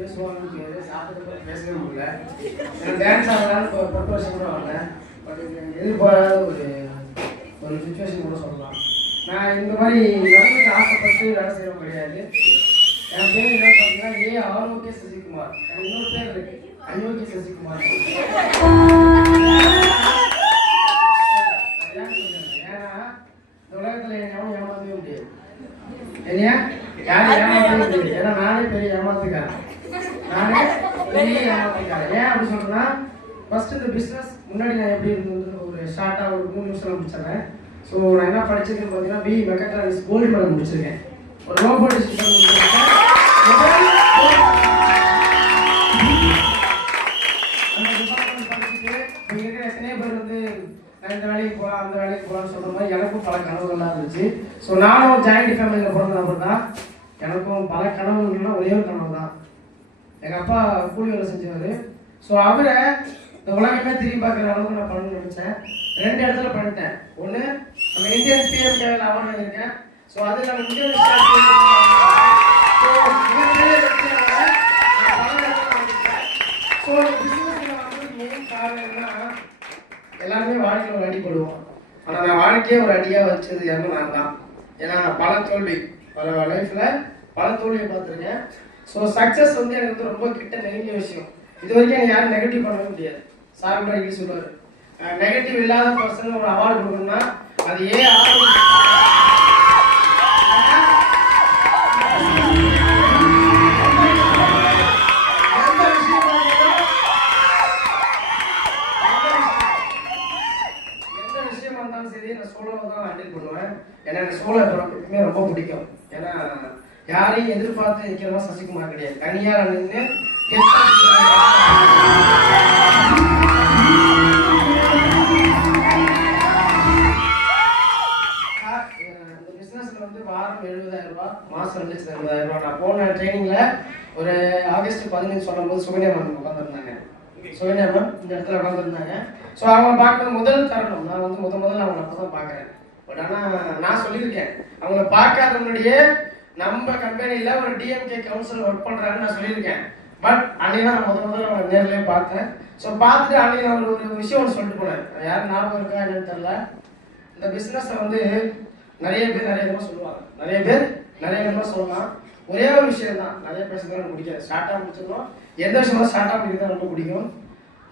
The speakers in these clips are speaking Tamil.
பேசுவாங்கன்னு பேர் சாப்பிட்டு பேசவே முடியல. எனக்கு டான்ஸ் ஆகலான்னு இப்போ 10 வருஷம் கூட வரல. பட் எதிர்பாராத ஒரு சுச்சுவேஷன் கூட சொல்லலாம். நான் இந்த மாதிரி வேலைக்கு ஆசைப்பட்டு வேலை செய்யவும் கிடையாது. என் பேர் என்ன பார்த்தீங்கன்னா ஆரோக்கிய சசிகுமார். எனக்கு இன்னொரு பேர் இருக்கு, அயோக்கிய சசிகுமார். ஏன்னா இந்த உலகத்தில் எவனும் ஏமாற்றவே முடியாது. இல்லையா? யாரும் ஏமாற்றவே முடியாது. ஏன்னா நானே பெரிய ஏமாத்துக்காரன். ஏன் அப்படி சொல்றேன்னா, ஃபர்ஸ்ட் இந்த பிஸ்னஸ் முன்னாடி நான் எப்படி இருந்தது ஒரு ஷார்ட்டாக ஒரு 3 நிமிஷம் முடிச்சிடறேன். ஸோ நான் என்ன படிச்சிருக்கேன்னு பார்த்தீங்கன்னா பிஇ மெக்காட்ரானிக்ஸ் கோல்டு மெடல் முடிச்சிருக்கேன். ஒரு ரோபோட்டிக்ஸ் படிச்சுட்டு இங்கே இருக்கிற எத்தனையோ பேர் வந்து நான் இந்த வேலைக்கு போகலாம் அந்த வேலைக்கு போகலான்னு சொல்கிற மாதிரி எனக்கும் பல கனவுகள்லாம் இருந்துச்சு. ஸோ நானும் ஜாயிண்ட் ஃபேமிலியில் பிறந்த நபர் தான். எனக்கும் பல கனவுகள்னா ஒரே ஒரு கனவு தான். எங்கள் அப்பா கூலி வேலை செஞ்சவர். ஸோ அவரை இந்த உலகமே திரும்பி பார்க்குற அளவுக்கு நான் பண்ணணும்னு நினச்சேன். 2 இடத்துல பண்ணிட்டேன். ஒன்று நம்ம இந்தியன் பிஎம் கேவல் அவார்டு இருக்கேன். ஸோ அது நம்ம இந்தியன் ஸோ பிஸ்னஸில் வந்து மெயின் காரணம் என்னன்னா, எல்லாருமே வாழ்க்கையில் ஒரு அடிப்படுவோம். ஆனால் நான் வாழ்க்கையே ஒரு அடியாக வச்சது யாரும் நான் தான். ஏன்னா பல தோல்வி, பல லைஃப்பில் பல தோல்வியை பார்த்துருக்கேன். ஸோ சக்ஸஸ் வந்து எனக்கு வந்து ரொம்ப கிட்ட நெருங்கிய விஷயம். இது வரைக்கும் எனக்கு யாரும் நெகட்டிவ் பண்ணவே முடியாது. சார் கூட இப்படி சொல்லுவார், நெகட்டிவ் இல்லாத பர்சன் ஒரு அவார்டு கொடுக்கணும்னா அது ரொம்ப பிடிக்கும். ஏன்னா யாரையும் எதிர்பார்த்து நிற்கிறவா சசிகுமார் கிடையாது. தனியார் நின்று இந்த பிசினஸ்ல வந்து வாரம் 70,000 ரூபாய், மாசம் 2,80,000 ரூபாய். நான் போன ட்ரைனிங்ல ஒரு ஆகஸ்ட் 15 சொல்லும் போது சுகன்யா மேம் உட்காந்துருந்தாங்க. சுகன்யா மேம் இந்த இடத்துல உட்காந்துருந்தாங்க. ஸோ அவங்க பார்க்கறது முதல் தருணம். நான் வந்து முதல்ல அவங்களை அப்பதான் பார்க்குறேன். பட் ஆனால் நான் சொல்லியிருக்கேன், அவங்கள பார்க்காத முன்னாடியே நம்ம கம்பெனியில் ஒரு டிஎம்கே கவுன்சில் ஒர்க் பண்ணுறாங்கன்னு நான் சொல்லியிருக்கேன். பட் அன்னைக்கு தான் நான் முதல்ல அவங்க நேர்லேயே பார்த்தேன். ஸோ பார்த்துட்டு அன்னைக்கு நான் ஒரு விஷயம் ஒன்று சொல்லிட்டு போனேன். யாரும் ஞாபகம் இருக்கா என்னன்னு தெரியல. இந்த பிஸ்னஸை வந்து நிறைய பேர் நிறைய விதமாக சொல்லுவாங்க, நிறைய பேர் நிறைய விதமாக சொல்லலாம். ஒரே ஒரு விஷயம் தான் நிறைய பேசுறது எனக்கு பிடிக்காது. ஷார்ட்டாக முடிச்சிடணும். எந்த விஷயமா ஷார்ட்டாக முடிக்கிறது தான் ரொம்ப பிடிக்கும்.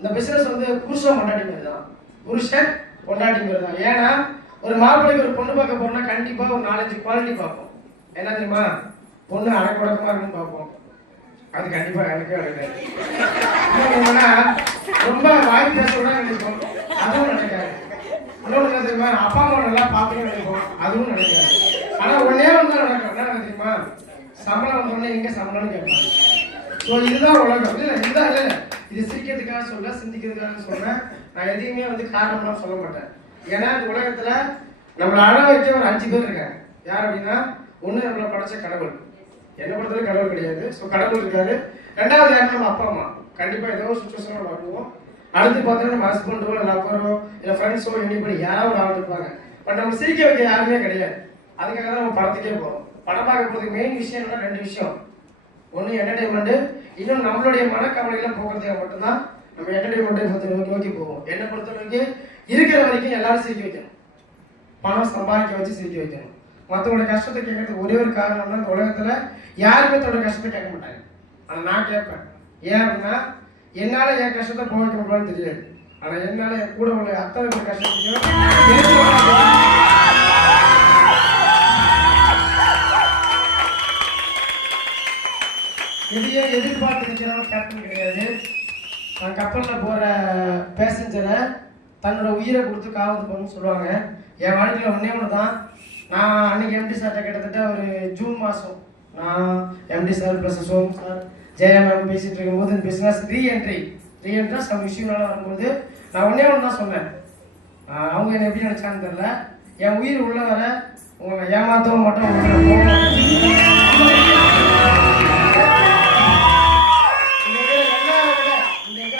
இந்த பிஸ்னஸ் வந்து புருஷன் பொண்டாட்டி மாதிரி தான். புருஷன் பொண்டாட்டி மாதிரி தான். ஏன்னா ஒரு மாப்பிள்ளைக்கு ஒரு பொண்ணு பார்க்க போறோம்னா கண்டிப்பாக ஒரு 4-5 குவாலிட்டி பார்ப்போம். என்ன தெரியுமா? பொண்ணு அடக்குடக்கமாக இருக்குன்னு பார்ப்போம். அது கண்டிப்பாக எனக்கே நடக்காது. ரொம்ப வாய் பேச கூட நினைப்போம், அதுவும் நடக்காது. இன்னொன்று என்ன தெரியுமா? அப்பா அம்மா நல்லா பார்ப்பீங்கன்னு நினைப்போம், அதுவும் நடக்காது. ஆனால் ஒன்னே ஒன்று தான் நடக்கும். என்ன தெரியுமா? சம்பளம் வந்தோடனே எங்கே சம்பளம்னு கேட்பாங்க. ஸோ இதுதான் உலகம். இல்லை இதுதான் இல்லை, இது சிரிக்கிறதுக்காக சொல்ல, சிந்திக்கிறதுக்காக சொல்றேன். நான் எதையுமே வந்து காரணம்லாம் சொல்ல மாட்டேன். ஏன்னா இந்த உலகத்துல நம்மளை அழ வைக்க ஒரு 5 பேர் இருக்காங்க. யார் அப்படின்னா, ஒண்ணு நம்மளை படைச்ச கடவுள். என்ன பொறுத்தவரை கடவுள் கிடையாது. ஸோ கடவுள் இருக்காரு. 2வது யாருன்னா நம்ம அப்பா அம்மா. கண்டிப்பா ஏதோ ஒரு சுச்சுவேஷன்ல வருவோம். அடுத்து பார்த்தோன்னா நம்ம ஹஸ்பண்டோ இல்லை லவ்வரோ இல்லை ஃப்ரெண்ட்ஸோ எனிபடி யாராவது ஒரு ஆள் இருப்பாங்க. பட் நம்ம சிரிக்க வைக்க யாருமே கிடையாது. அதுக்காக தான் நம்ம படத்துக்கே போறோம். படம் பார்க்க போறதுக்கு மெயின் விஷயம் என்னன்னா 2 விஷயம். ஒன்று என்டர்டைன்மெண்ட், இன்னும் நம்மளுடைய மனக்கவலைகளை போக்குறதுக்காக மட்டும்தான் நம்ம என்டர்டைன்மெண்ட் நோக்கி போவோம். என்னை பொறுத்தவரைக்கு இருக்கிற வரைக்கும் எல்லாரும் சிரிக்க வைக்கணும். பணம் சம்பாதிக்க வச்சு சிரிக்க வைக்கணும். மற்றவங்களோட கஷ்டத்தை கேட்கறதுக்கு ஒரே ஒரு காரணம் தான், இந்த உலகத்துல யாருமே தன்னோட கஷ்டத்தை கேட்க மாட்டாங்க. ஆனால் நான் கேட்பேன். ஏன் அப்படின்னா, என்னால என் கஷ்டத்தை போக வைக்க முடியும்னு தெரியாது. ஆனால் என்னால என் கூட உள்ள அத்தனை பேர் கஷ்டத்தையும் எதையோ எதிர்பார்த்து நிற்கிறவங்க கேப்டன் கிடையாது. நான் கப்பலில் போகிற பேசஞ்சரை தன்னோட உயிரை கொடுத்து காவல் பண்ணணும்னு சொல்லுவாங்க. என் வாழ்க்கையில் ஒன்றே ஒன்று தான். நான் அன்றைக்கி எம்டி சார்கிட்ட கிட்டத்தட்ட ஒரு ஜூன் மாதம் நான் MD sir plus Som sir Jaya ma'am பேசிகிட்டு இருக்கும்போது இந்த பிஸ்னஸ் ரீஎன்ட்ரியாக சம் விஷயம்னால வரும்போது நான் ஒன்றே ஒன்று தான் சொன்னேன். அவங்க என்ன எப்படி நினச்சான்னு தெரில. என் உயிர் உள்ள வர உங்களை ஏமாற்றவும் மாட்டோம்,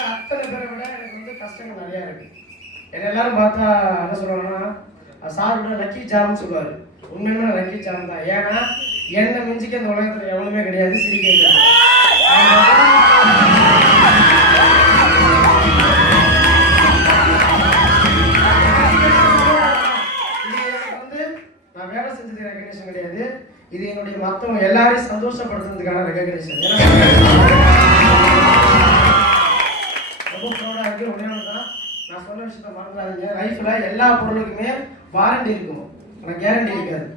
அத்தனை பேரை விட எனக்கு வந்து கஷ்டங்கள் நிறையா இருக்கு. என்ன எல்லாரும் பார்த்தா என்ன சொல்லுவாங்கன்னா, சாரோட லக்கி ஜாம்னு சொல்லுவார். உண்மையுமே லக்கி ஜாம் தான். ஏன்னா என்னை மிஞ்சிக்க அந்த உலகத்தில் எவ்வளவுமே கிடையாது. சிரிக்க எங்களுடைய மற்றவங்க எல்லாரையும் சந்தோஷப்படுத்துறதுக்கான ரெகக்னேஷன். ரொம்ப ப்ரௌடாக இருக்குது. ஒன்றே ஒன்று தான், நான் சொன்ன விஷயத்த மறந்துடாதீங்க. லைஃப்பில் எல்லா பொருளுக்குமே வாரண்டி இருக்கும், ஆனால் கேரண்டி இருக்காது.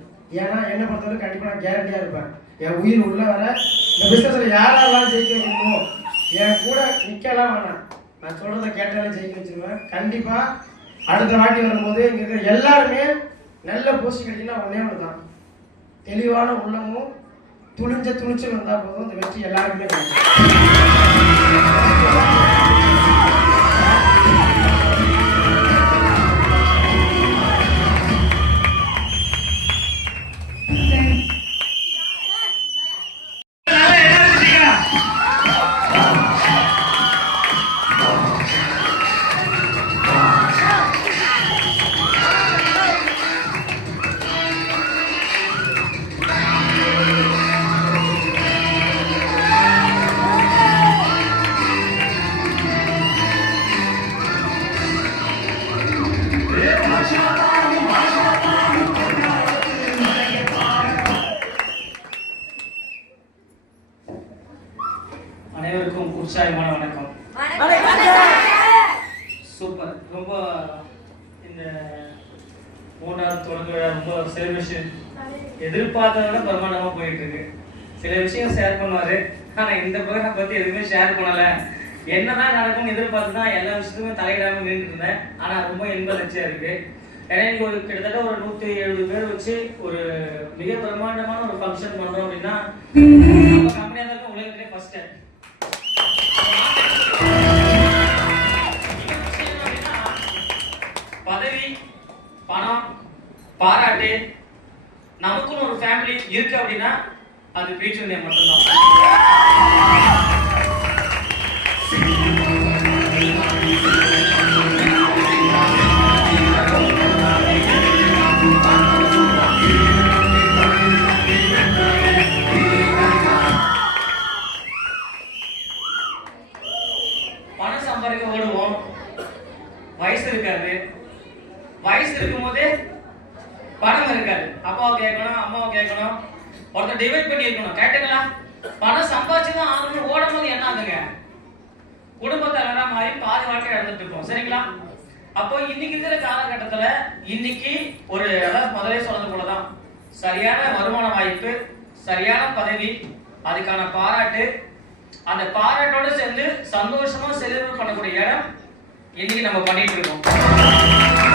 ஏன்னா என்னை பொறுத்தவரை கண்டிப்பாக நான் கேரண்டியாக இருப்பேன். என் உயிர் உள்ள வர இந்த பிஸ்னஸில் யாரெல்லாம் ஜெயிக்க வைக்கணுமோ என் கூட நிற்கலாம் வேணாம், நான் சொல்கிறத கேட்டாலே ஜெயிக்க வச்சுருவேன். கண்டிப்பாக அடுத்த வாட்டி வரும்போது இங்கே இருக்கிற எல்லாருமே நல்ல போஸ்ட் கிடைக்குன்னா ஒன்றே ஒன்று தான், தெளிவான உள்ளமும் துணிச்சல் வந்தால் போதும், இந்த வெற்றி எல்லாருக்குமே கிடைக்கும். அனைவருக்கும் உற்சாகமான வணக்கம். சூப்பர். ரொம்ப இந்த 3வது தொடக்க விழா ரொம்ப செலிப்ரேஷன் எதிர்பார்த்தத விட பிரமாண்டமா போயிட்டு இருக்கு. சில விஷயம் ஷேர் பண்ணுவாரு, ஆனா இந்த ப்ரோக்ராம் பத்தி எதுவுமே ஷேர் பண்ணல. என்னதான் நடக்கும்னு எதிர்பார்த்து தான் எல்லா விஷயத்துக்குமே தலையிடாம நின்றுட்டு இருந்தேன். ஆனா ரொம்ப இன்பதிர்ச்சியா இருக்கு. ஏன்னா இன்னைக்கு ஒரு கிட்டத்தட்ட ஒரு 170 பேர் வச்சு ஒரு மிக பிரமாண்டமான ஒரு ஃபங்க்ஷன் பண்றோம் அப்படின்னா நம்ம கம்பெனியா தான் உலகத்திலே ஃபர்ஸ்ட். பதவி, பணம், பாராட்டு, நமக்குன்னு ஒரு ஃபேமிலி இருக்கு அப்படின்னா அது பீச்சுந்தே மட்டும்தான். பணம் சம்பாதிக்க ஓடுவோம், வயசு இருக்காது. வயசு இருக்கும் போதே பணம் இருக்காது. அப்பாவை கேட்கணும், அம்மாவை கேட்கணும், ஒருத்தர் டிவைட் பண்ணி இருக்கணும். கேட்டுங்களா? பணம் சம்பாதிச்சுதான் ஆகணும். ஓடும் போது என்ன ஆகுங்க, குடும்பத்தை வேற மாதிரி பாதி வாழ்க்கை இழந்துட்டு இருக்கோம். சரிங்களா? அப்போ இன்னைக்கு இருக்கிற காலகட்டத்துல இன்னைக்கு ஒரு அதாவது முதலே சொன்னது போலதான், சரியான வருமான வாய்ப்பு, சரியான பதவி, அதுக்கான பாராட்டு, அந்த பாராட்டோட சேர்ந்து சந்தோஷமா செலிப்ரேட் பண்ணக்கூடிய இடம் இன்னைக்கு நம்ம பண்ணிட்டு இருக்கோம்.